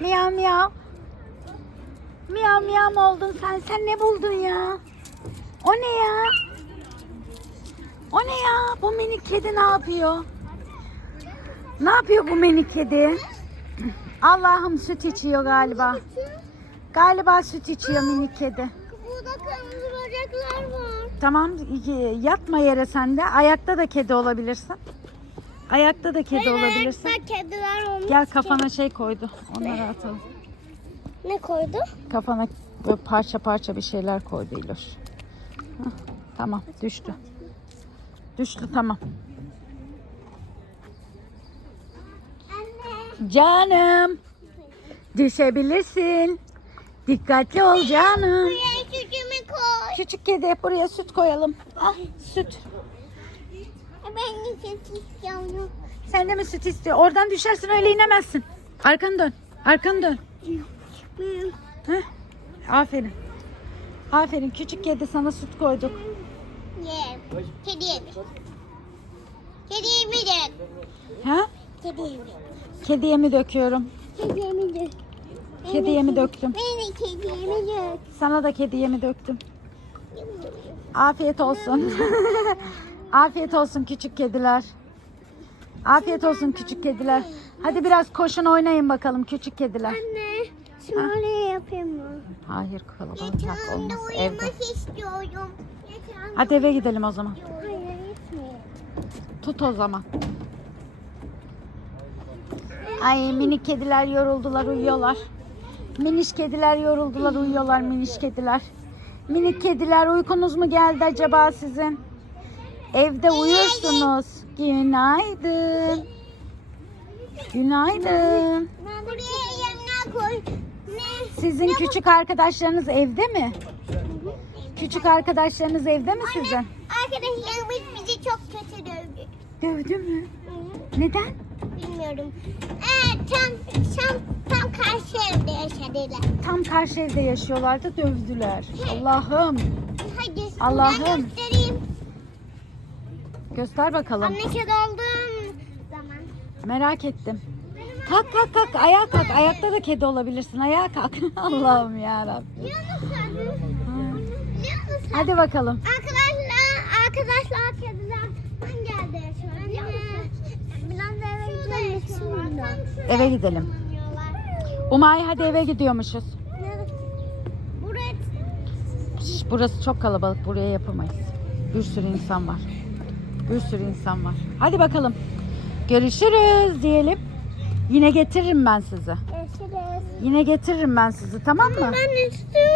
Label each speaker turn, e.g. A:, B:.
A: Miyav miyav. Miyav miyav oldun sen? Sen ne buldun ya? O ne ya? O ne ya? Bu minik kedi ne yapıyor? Ne yapıyor bu minik kedi? Allah'ım süt içiyor galiba. Galiba süt içiyor minik kedi.
B: Burada kırmızı böcekler var.
A: Tamam yatma yere sen de. Ayakta da kedi olabilirsin. Ayakta da kedi olabilirsin.
B: ayakta kediler olmuş.
A: Gel kafana şey koydu. Onları atalım.
B: Ne koydu?
A: Kafana böyle parça parça bir şeyler koydu. Hah, tamam düştü. Düştü tamam.
B: Anne.
A: Canım. Düşebilirsin. Dikkatli ol canım.
B: Buraya çocuğumu koy.
A: Küçük kedi buraya süt koyalım. Ah süt.
B: Ben de süt istiyorum.
A: Sen de mi süt istiyor? Oradan düşersin öyle inemezsin. Arkanı dön. Arkanı dön. Heh. Aferin. Aferin küçük kedi sana süt koyduk.
B: Ye. Kedi yemiş. Kedi yemiş.
A: Ha?
B: Kedi yemiş.
A: Kediye mi döküyorum?
B: Kedi yemiş.
A: Kediye mi döktüm?
B: Ben de kedi yemiş.
A: Sana da kediye mi döktüm? Afiyet olsun. Afiyet olsun küçük kediler. Afiyet olsun küçük kediler. Hadi biraz koşun oynayın bakalım küçük kediler.
B: Anne. Şöyle yapayım mı?
A: Hayır kalabalık
B: Yatağımda
A: olmaz evde.
B: uyumak istiyorum. Yatağımda
A: Hadi eve gidelim o zaman.
B: Hayır gitmeyin.
A: Tut o zaman. Ay minik kediler yoruldular uyuyorlar. Miniş kediler yoruldular uyuyorlar miniş kediler. Minik kediler uykunuz mu geldi acaba sizin? Evde uyursunuz. Günaydın. Günaydın.
B: Buraya yanına koy. Ne?
A: Sizin küçük arkadaşlarınız evde mi? Küçük arkadaşlarınız evde mi sizin?
B: Arkadaşlarımız bizi çok kötü dövdü.
A: Dövdü mü? Neden?
B: Bilmiyorum. Ee, tam, tam, tam karşı evde yaşadılar.
A: Tam karşı evde yaşıyorlardı dövdüler. Allah'ım.
B: Hadi.
A: Allah'ım. Göster bakalım.
B: Anne kedi olduğum zaman.
A: Merak ettim. Kalk kalk kalk ayağa kalk. Ayakta da kedi olabilirsin. Ayağa kalk. Allah'ım ya
B: musun?
A: Hadi bakalım.
B: Arkadaşlar, arkadaşlar kediler ben geldi şu an. Biliyor musun? Biraz da eve gidelim.
A: Eve gidelim. Umay hadi eve gidiyormuşuz. Burası çok kalabalık. Buraya yapamayız. Bir sürü insan var. Bir sürü insan var. Hadi bakalım. Görüşürüz diyelim. Yine getiririm ben sizi.
B: görüşürüz.
A: Yine getiririm ben sizi tamam mı?
B: Ben istiyorum.